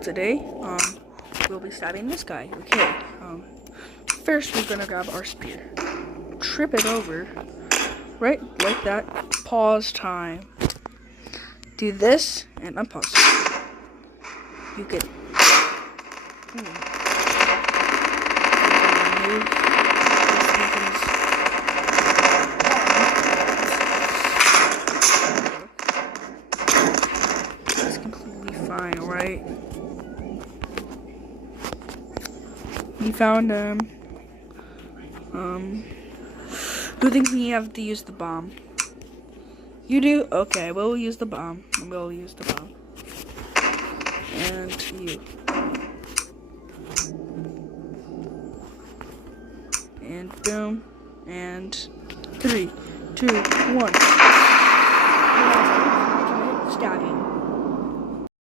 today we'll be stabbing this guy. Okay. First we're gonna grab our spear, trip it over, right like that. Pause time. Do this and unpause. You get. That's completely fine, right? We found who thinks we have to use the bomb? You do? Okay, we'll use the bomb. We'll use the bomb. And you. And boom. And 3, 2, 1.